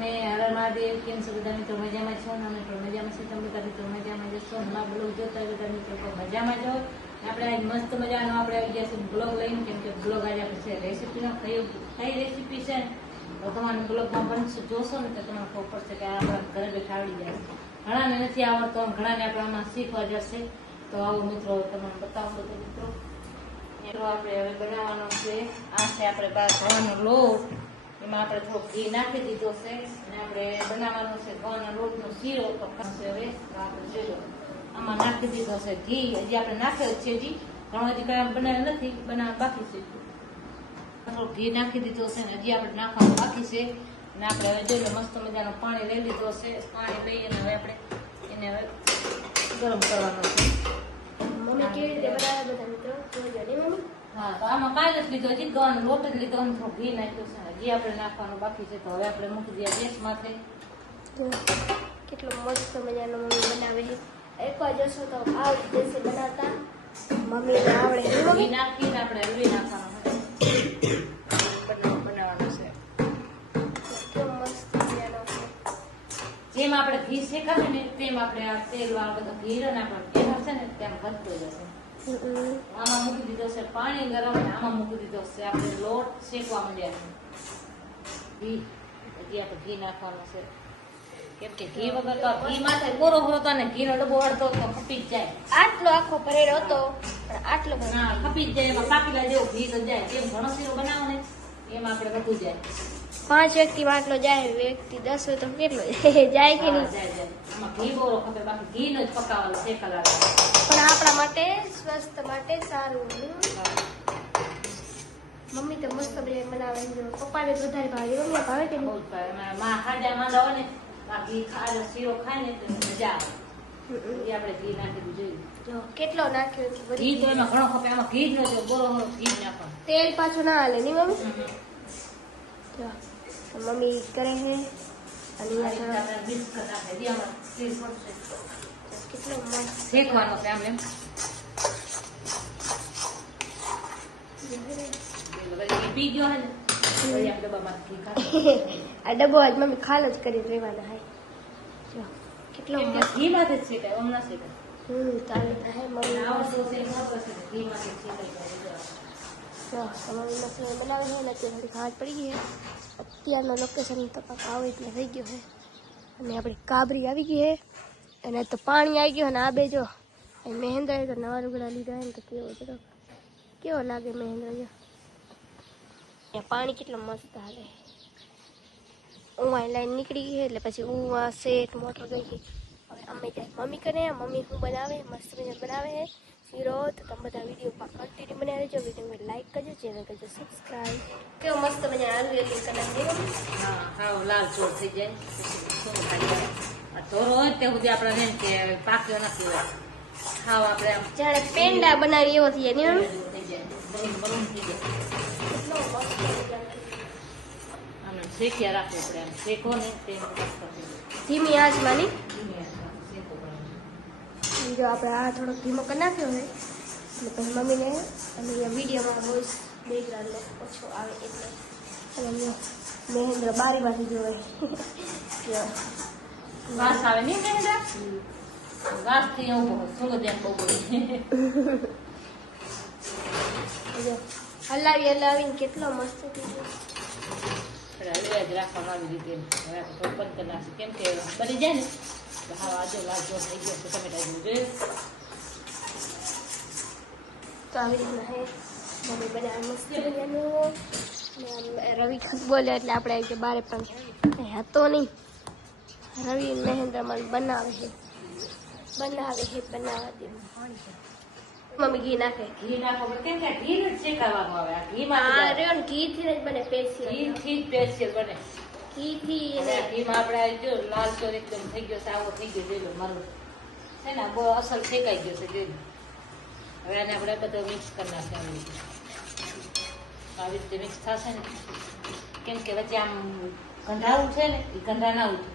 ને હર મહાદેવ. કેમ છો બધા મિત્રો? મજામાં છો ને? અમે પણ મજામાં છીએ. તમે બધા મિત્રો મજામાં જશો. અમારા બ્લોગ જોતા બધા મિત્રો પણ મજામાં જ હોય. આપણે આજ મસ્ત મજાનો આપણે આવી જશું બ્લોગ લઈને, કેમ કે બ્લોગ આજે આપણે છે રેસીપીનો. કઈ રેસીપી છે તો તમારે બ્લોગમાં બનશે જોશો ને તો તમને ખબર પડશે કે આપણા ઘરે બેઠા આવડી જાય. ઘણાને નથી આવડતો, ઘણાને આપણે આમાં શીખવા જશે. તો આવો મિત્રો તમને બતાવો તો મિત્રો આપણે હવે બનાવવાનો છે. આ છે આપણે ઘઉંનો લોટ. એમાં આપણે થોડો ઘી નાખી દીધો છે અને આપણે બનાવવાનો છે ઘઉંના લોટનો શીરો. તો હવે આપણે શીરો આમાં નાખી દીધો છે ઘી. હજી આપણે નાખેલ છે, હજી ઘણો હજી કાંઈ બનાવ્યો નથી, બનાવવા બાકી છે. થોડું ઘી નાખી દીધો છે ને હજી આપણે નાખવાનું બાકી છે. અને આપણે હવે જોઈ લો મસ્ત મજાનું પાણી લઈ લીધો છે. પાણી લઈ અને હવે આપણે એને હવે ગરમ કરવાનો છે. મમ્મી કેવી રીતે બનાવે બધા મિત્રો જોજો ને મમ્મી. હા, તો આમાં કાંઈ નથી લીધો, હજી ઘઉંનો લોટ જ લીધો અને થોડું ઘી નાખ્યું છે. હજી આપણે નાખવાનું બાકી છે. તો હવે આપણે મૂકી દઈએ ગેસ માથે. કેટલો મસ્ત મજાનો મમ્મી બનાવે છે. એકવાર જોશો તો આવડી જશે બનાવતા. મમ્મીને આવડે ને ઘી મમ્મી. નાખીને આપણે હલવી નાખવાનું બનાવવાનું છે. કેટલો મસ્ત મજાનો છે. જેમ આપણે ઘી શેકાવે ને તેમ આપણે આ તેલ વાળો બધો ઘી ને આપણે તેલ હશે ને તેમ વધતો જશે. આમાં મૂકી દીધો છે પાણી ગરમ અને આમાં મૂકી દીધો છે આપણે લોટ શેકવા માંડ્યા છે. ઘી હજી આપણે ઘી નાખવાનું છે, કેમ કે ઘી વગર તો ઘી માથે કોરો હોતો ને ઘીનો ડબ્બો અડધો તો ખપી જ જાય. આટલો આખો ભરેલો હતો પણ આટલો બધો ના ખપી જ જાય, એમાં પાકીલા જેવો ઘી તો જાય. જેમ ઘણો શીરો બનાવો ને એમ આપણે વધુ જાય. 5 વ્યક્તિ આટલો જાય, વ્યક્તિ 10 હોય તો કેટલો જાય કે નહીં? જાય જાય. આમાં ઘી બોરો ખપે, બાકી ઘીનો જ પકાવવાનું શેકાલા. પણ આપણા માટે સ્વાસ્થ્ય માટે સારું. મમ્મી તો મસ્ત બનાવે છે. પપ્પાને તો વધારે ભાવે. મમ્મી ભાવે કે બહુ નહીં? જ ભાવે. માં ખાજા માંદા હોય ને બાકી ખાજો શીરો ખાય ને તો મજા આવે. એ આપણે ઘી નાખી દીધું જોઈએ. જો કેટલો નાખ્યો છે બધી. ઘી તો એમાં ઘણો ખપે, આમાં ઘી જ નથી, બોરો ઘણો ઘી જ નાખવાનું. તેલ પાછું ના હાલે નહીં મમ્મી? જો તો મમ્મી કરે છે અને આપણે મિક્સ કરી નાખીએ. હજી આમાં તેલ પડશે. કેટલો મસ્ત શેકવાનો છે આમ એમ. પી ગયો હે ને પછી આપણે ડબ્બામાં ઘી કાઢી. આ ડબ્બો આજ મમ્મી ખાલો જ કરી રહેવાના. હાય જો કેટલો કેમ કે મસ્ત. ઘીમાંથી જ શેકાય, ઓમ ના શેકાય. ચાલુ થાય મમ્મી. આવો સોસ એમ ન કરશે ને ઘીમાંથી જ શેકાઈ જાય. જો મમ્મી મસ્ત બનાવે છે ને અત્યારે થોડી ખાટ પડી ગઈ છે. અત્યારનો લોકેશન તો પાક આવે એટલે થઈ ગયો છે. અને આપણી કાબરી આવી ગઈ છે અને તો પાણી આવી ગયું. અને આ બે જો મહેન્દ્ર તો નવા લુગડા લીધા છે ને તો કેવો લાગે મહેન્દ્ર. જો પાણી કેટલો મસ્ત હાલે. ઉવા લાઈન નીકળી ગઈ એટલે પછી ઉવા સેટ મોટર ગઈ ગઈ. હવે અમે જાય મમ્મી કરે. મમ્મી શું બનાવે મસ્ત મજા બનાવે છે શીરો. તો તમે બધા વિડીયો પર કન્ટિન્યુ બનાવી રહેજો. વિડીયો લાઈક કરજો, ચેનલ કરજો સબસ્ક્રાઈબ. કેવો મસ્ત મજા આલુ એટલે કલર દેવો. હા, હાવ લાલ ચોર થઈ જાય. શું થાય આ ધોરો હોય ત્યાં સુધી આપણે એમ કે પાક્યો નથી હોય. હાવ આપણે આમ જાણે પેંડા બનાવી એવો થઈ જાય ને થઈ જાય, બલૂન બલૂન થઈ જાય. કેટલો મસ્ત મજા. આને શેક્યા રાખવું પડે. આમ શેકો ને તે મસ્ત થઈ જાય. ધીમી આંચમાં નહીં. ધીમે હાથમાં શેકો પડે. જો આપણે આ થોડોક ધીમો કરી નાખ્યો હોય એટલે પછી મમ્મીને અને અહીંયા વિડીયોમાં વોઇસ બેકગ્રાઉન્ડનો ઓછો આવે એટલે. અને અહીંયા મહેન્દ્ર બારીમાંથી જોવે. વાસ આવે નહીં મહેન્દ્ર? વાસથી એવું બહુ સુગંધ એમ બહુ બધી. જો હલાવીને કેટલો મસ્ત થઈ ગયો. હલવા જ રાખવાનું આવી રીતે. હવે આપણે થોડું બંધ કરી નાખીશું, કેમ કે બની જાય ને તો હા આજે લાગજો થઈ ગયો છે. ટમેટા જેવું જોઈએ. તો આવી રીતના હે મમ્મી બનાવે મસ્ત મજાનું. રવિ બોલ્યો એટલે આપણે આવી કે બારે પણ કંઈ હતો નહીં. રવિ મહેન્દ્ર મને બનાવે છે બનાવવા દે. મમ્મી ઘી નાખે. ઘી નાખો પણ કેમ કે ઘી જ શેકાવાનું આવે. આ ઘીમાં આ રહ્યો ને ઘીથી જ બને સ્પેશિયલ. ઘીથી જ સ્પેશિયલ બને. ઘીથી અને આ ઘીમાં આપણે આ જો લાલ ચોર એકદમ થઈ ગયો છે, આવો થઈ ગયો. જોઈ લો મારું છે ને બહુ અસલ શેકાઈ ગયો છે. જોઈ લો હવે આને આપણે બધું મિક્સ કરી નાખીએ આવી રીતે મિક્સ થશે ને. કેમ કે વચ્ચે આમ ગંધાવું છે ને એ ગંધા ના ઉઠે.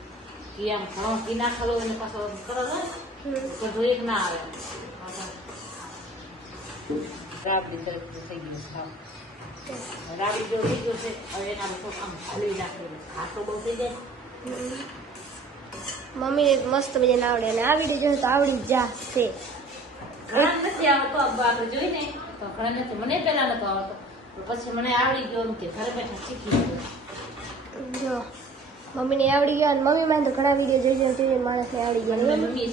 ઘી આમ ઘણો ઘી નાખેલો એને પાછો કરો ને બધું એક ના આવે. રાબડી તરફ થઈ ગયું ખાવ. રાબડી જો થઈ ગયું છે હવે એના આમ હલવી નાખેલું. ખાટો બહુ થઈ જાય મમ્મીને મસ્ત મજાને આવડે અને આવડી જાય તો આવડી જાશે. ઘણા નથી આવડતો આપણે જોઈને તો ઘણા નથી. મને પહેલા નતો આવડતો પછી મને આવડી ગયો એમ કે ઘરે બેઠા શીખી ગયો. જો મમ્મીને આવડી ગયો અને મમ્મી માં તો ઘણા વિડીયો જોઈ માણસને આવડી ગયા. મમ્મી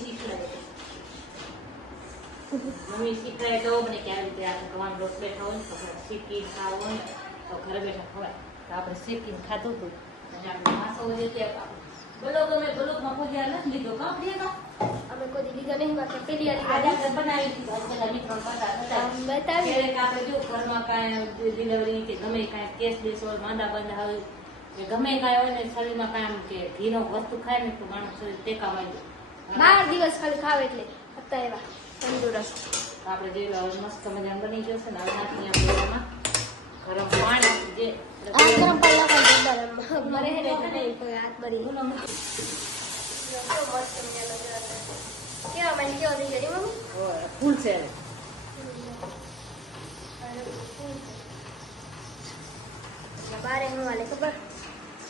શીખવાડે તો મને કે આવી રીતે આપણે ગવાનું રોટ બેઠા હોય ને તો શીખીને ખાવું હોય તો ઘરે બેઠા ખવાય. તો આપણે શીખીને ખાધું હતું અને આપણે માસો હોય ત્યાં બ્લોગમાં કોઈ નથી લીધો કામ લીધો. અમે કોઈ લીધા નહીં, બાકી પેલી આજે આપણે બનાવી દીધું. બધા મિત્રો બતાવી આપણે જો ઘરમાં કાંઈ ડિલિવરી કે ગમે કાંઈ કેસ બેસ હોય માંદા બંધા હોય કે ગમે કાંઈ હોય ને શરીરમાં કાંઈ આમ કે ઘીનો વસ્તુ ખાય ને તો માણસ શરીર ટેકામાં જાય. 12 દિવસ ખાલી ખાવ એટલે હતા એવા તંદુરસ્ત. આપણે જે મસ્ત મજા બની જશે ને હવે નાખીને આપણે એમાં ગરમ પાણી જે આ ગરમ પાણી નાખો મરે હે ને કોઈ હાથ બરી કેવા મને કેવા થઈ જાય મમ્મી ફૂલ છે. બારે હું હાલે ખબર,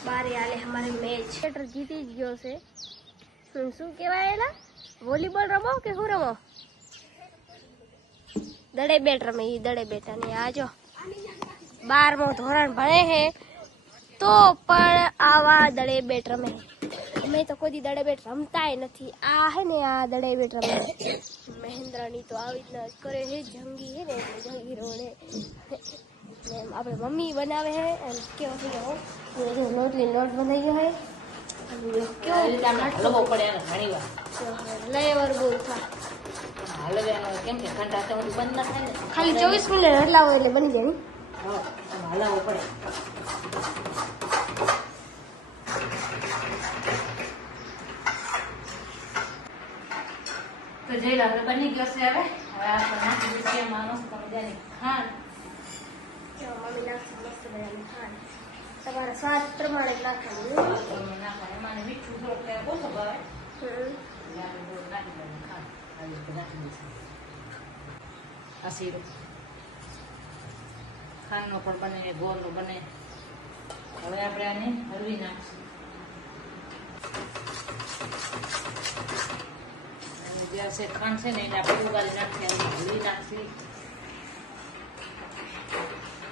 બારે હાલે અમારે મેચ જીતી જ ગયો છે. શું કહેવાય એલા, વોલીબોલ રમો કે શું રમો? દડે બેટ રમે. એ દડે બેટ અને આ જો 12મું ધોરણ ભણે છે તો પણ આવા દડે બેટ રમે. અમે તો કોઈ દડે બેટ રમતાય નથી. આ હે ને આ દડે બેટ રમે મહેન્દ્રની તો આવી રીતના કરે છે. જંગી હે ને એટલે જંગી રોડે આપણે મમ્મી બનાવે છે અને કેવો થઈ ગયો લોટલી લોટ બનાવી ગયો હે. હલવો પડે એને ઘણી વાર લેવર બહુ થાય. હલવ્યાનો કેમ કે ઘંટા તો બંધ ના થાય ને, ખાલી 24 મિનિટ હલાવો એટલે બની જાય. હલાવવો પડે. તો જેલ આપણે બની ગયો છે. હવે આપણે નાખી દઈશું એમાં મસ્ત મજાની ખાંડ. મમ્મી નાખશે મસ્ત મજાની ખાંડ. તમારા સ્વાદ પ્રમાણે નાખવાનું. એમાં મીઠું થોડુંક ઓછું ભાવે એટલે આપણે થોડું નાખી દેવાનું ખાંડ. આવી રીતે નાખી દઈશું. આ શીરો ખાંડનો પણ બને, ગોળનો બને. હવે આપણે આને હળવી નાખશું. જે હશે ખાંડ છે ને એને આપણે ઉગાડી નાખીએ, હળવી નાખીએ.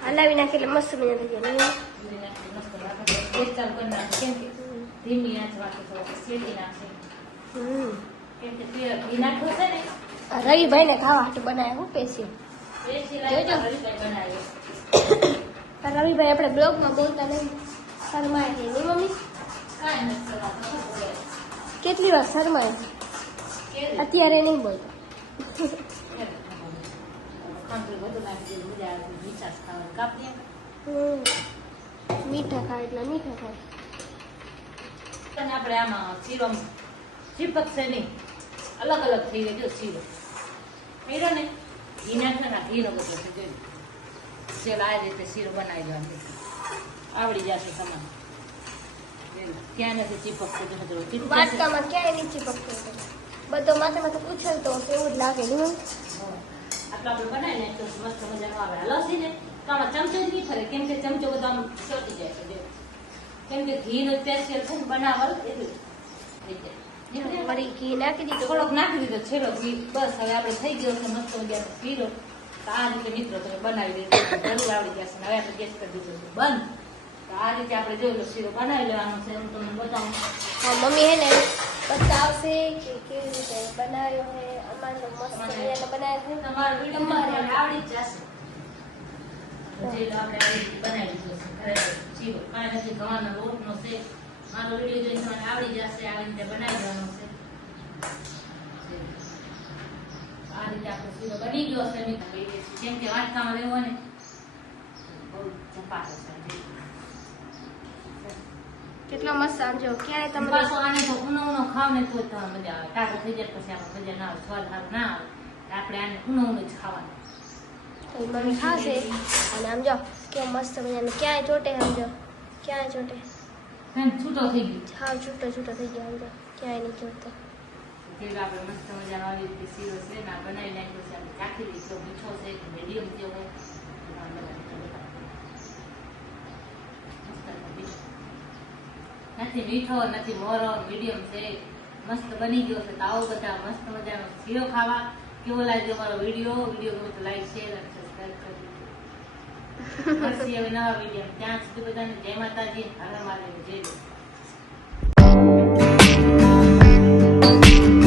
હલાવી નાખી એટલે મસ્ત મજા થઈ જાય. હળવી નાખી મસ્ત નાખે ગેસ ચાલુ કરી નાખે. કેમ કે ધીમી આંચ રાખે થોડોક શેકી નાખે. કેમ કે ઘી નાખ્યું છે ને રવિભાઈ ને ખાવા હાટું બનાવ્યા હું પેશી જોજો રવિભાઈ આપણે બ્લોગમાં બોલતા નહીં, શરમાય છે નહીં મમ્મી? કાંઈ નથી કરવાનું. કેટલી વાર શરમાય અત્યારે નહીં બોલતો. મીઠા ખાય એટલે મીઠા ખાય. આપણે આમાં શીરો ચીપકશે નહીં, અલગ અલગ થઈ ગયો. જો શીરો મેળો ને ઘી નાખે ને ઘીનો બધો છે. જોઈ ચાલ આ રીતે શીરો બનાવી દેવાનો, આવડી જશે તમારે. ક્યાં નથી ચીપકતું. વાટકામાં ક્યાંય નહીં ચીપકતું. બધો માથે માથે ઉછળતો હશે એવું જ લાગે નહીં? આટલું આપણે બનાવી ને તો મસ્ત મજાનો આવે. હલાવશી ને તો આમાં ચમચો જ નહીં ફરે, કેમ કે ચમચો બધો આમ ચોટી જાય છે. કેમ કે ઘીનો સ્પેશિયલ છે ને બનાવલ એટલું થઈ જાય. ફરી ઘી નાખી દીધું, થોડોક નાખી દીધો છેલ્લો ઘી. બસ હવે આપણે થઈ ગયો છે મસ્ત મજાનો શીરો. તો આ રીતે મિત્રો તમે બનાવી દેજો, જરૂર આવડી જશે. હવે આપણે ગેસ કરી દીધો છે બંધ. તો આ રીતે આપણે જોયેલો શીરો બનાવી લેવાનો છે. હું તમને બતાવું. મમ્મી હે ને બતાવશે કે કેવી રીતે બનાવ્યો છે. અમારે તો મસ્ત મજાનો બનાવ્યો છે. તમારો વિડીયો આવડી જ જશે. જે આપણે આવી રીતે બનાવી દીધો છે ખરેખર શીરો. કાંઈ નથી, ગવાનો લોટનો છે. મારો વિડીયો જોઈને તમારે આવડી જશે. આવી રીતે બનાવી દેવાનો છે. આ રીતે આપણો શીરો બની ગયો છે. કેમ કે વાટકામાં લેવો ને બહુ ઝપાટો છે. કેટલો મસ્ત આમ જો ક્યારે તમે પાછો આને તો ઉનો ખાવ ને તો તમને મજા આવે. ટાઢો થઈ જાય પછી આપણે મજા ના આવે, સ્વાદ સારું ના આવે. આપણે આને ઉનો જ ખાવાનું. મમ્મી ખાશે અને આમ જો કેમ મસ્ત મજાનું ક્યાંય ચોટે. આમ જો ક્યાંય ચોટે, છૂટો થઈ ગયો. હા છૂટો છૂટો થઈ ગયો. આમ જો ક્યાંય નહીં ચોટતો. આપણે મસ્ત મજાનો આવી રીતે શીરો છે ને બનાવી નાખ્યો છે. આપણે ચાખી લઈશું મીઠો છે કે મીડિયમ જેવો હોય. મસ્ત નથી મીઠો નથી મોરો, મીડિયમ છે, મસ્ત બની ગયો છે. તો આવો બધા મસ્ત મજાનો શીરો ખાવા. કેવો લાગ્યો મારો વિડીયો? વિડીયો ગમે તો લાઈક, શેર અને સબસ્ક્રાઇબ કરી દેજો. મળશે હવે નવા વિડીયો. ત્યાં સુધી બધાને જય માતાજી, હર મહાદેવ, જય જય.